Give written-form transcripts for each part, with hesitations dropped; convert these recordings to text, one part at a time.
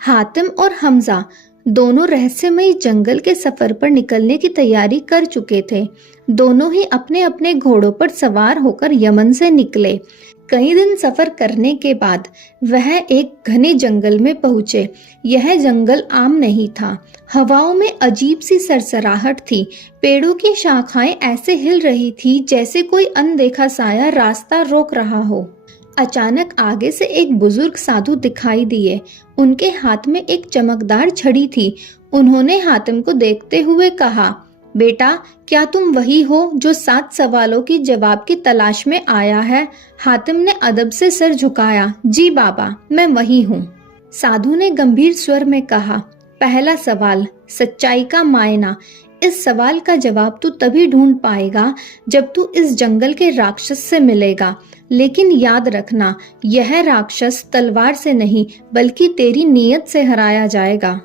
हातिम और हमजा दोनों रहस्यमयी जंगल के सफर पर निकलने की तैयारी कर चुके थे। दोनों ही अपने अपने घोड़ों पर सवार होकर यमन से निकले। कई दिन सफर करने के बाद वह एक घने जंगल में पहुंचे। यह जंगल आम नहीं था। हवाओं में अजीब सी सरसराहट थी। पेड़ों की शाखाएं ऐसे हिल रही थी जैसे कोई अनदेखा साया रास्ता रोक रहा हो। अचानक आगे से एक बुजुर्ग साधु दिखाई दिए। उनके हाथ में एक चमकदार छड़ी थी। उन्होंने हातिम को देखते हुए कहा, बेटा, क्या तुम वही हो जो 7 सवालों की जवाब की तलाश में आया है? हातिम ने अदब से सर झुकाया। जी बाबा, मैं वही हूँ। साधु ने गंभीर स्वर में कहा, पहला सवाल, सच्चाई का मायना। इस सवाल का जवाब तू तभी ढूंढ पाएगा जब तू इस जंगल के राक्षस से मिलेगा। लेकिन याद रखना, यह राक्षस तलवार से नहीं बल्कि तेरी नीयत से हराया जाएगा।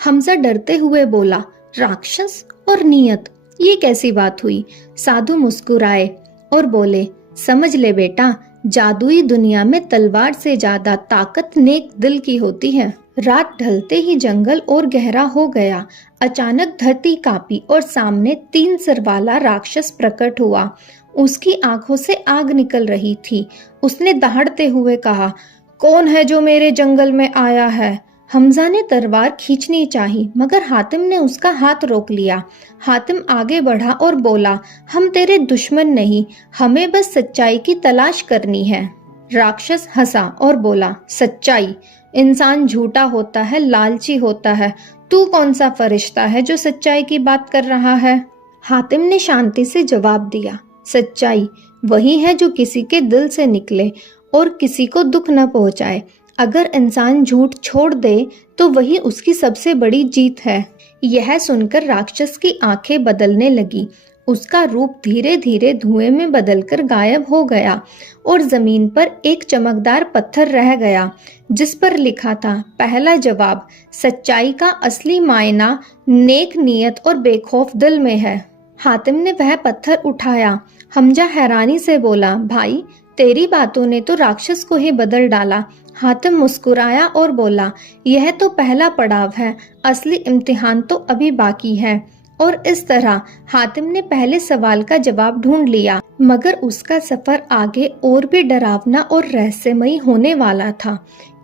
हमजा डरते हुए बोला, राक्षस और नीयत, ये कैसी बात हुई? साधु मुस्कुराए और बोले, समझ ले बेटा, जादुई दुनिया में तलवार से ज्यादा ताकत नेक दिल की होती है। रात ढलते ही जंगल और गहरा हो गया। अचानक धरती कांपी और सामने 3 सर वाला राक्षस प्रकट हुआ। उसकी आंखों से आग निकल रही थी। उसने दहाड़ते हुए कहा, कौन है जो मेरे जंगल में आया है? हमजा ने तलवार खींचनी चाही मगर हातिम ने उसका हाथ रोक लिया। हातिम आगे बढ़ा और बोला, हम तेरे दुश्मन नहीं, हमें बस सच्चाई की तलाश करनी है। राक्षस हंसा और बोला, सच्चाई? इंसान झूठा होता है, लालची होता है। तू कौन सा फरिश्ता है जो सच्चाई की बात कर रहा है? हातिम ने शांति से जवाब दिया, सच्चाई वही है जो किसी के दिल से निकले और किसी को दुख न पहुंचाए। अगर इंसान झूठ छोड़ दे तो वही उसकी सबसे बड़ी जीत है। यह सुनकर राक्षस की आंखें बदलने लगी। उसका रूप धीरे धीरे धुएं में बदलकर गायब हो गया और जमीन पर एक चमकदार पत्थर रह गया जिस पर लिखा था, पहला जवाब, सच्चाई का असली मायना नेक नीयत और बेखौफ दिल में है। हातिम ने वह पत्थर उठाया। हमजा हैरानी से बोला, भाई, तेरी बातों ने तो राक्षस को ही बदल डाला। हातिम मुस्कुराया और बोला, यह तो पहला पड़ाव है, असली इम्तिहान तो अभी बाकी है। और इस तरह हातिम ने पहले सवाल का जवाब ढूंढ लिया, मगर उसका सफर आगे और भी डरावना और रहस्यमयी होने वाला था।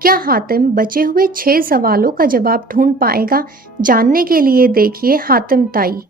क्या हातिम बचे हुए 6 सवालों का जवाब ढूंढ पाएगा? जानने के लिए देखिए हातिम ताई।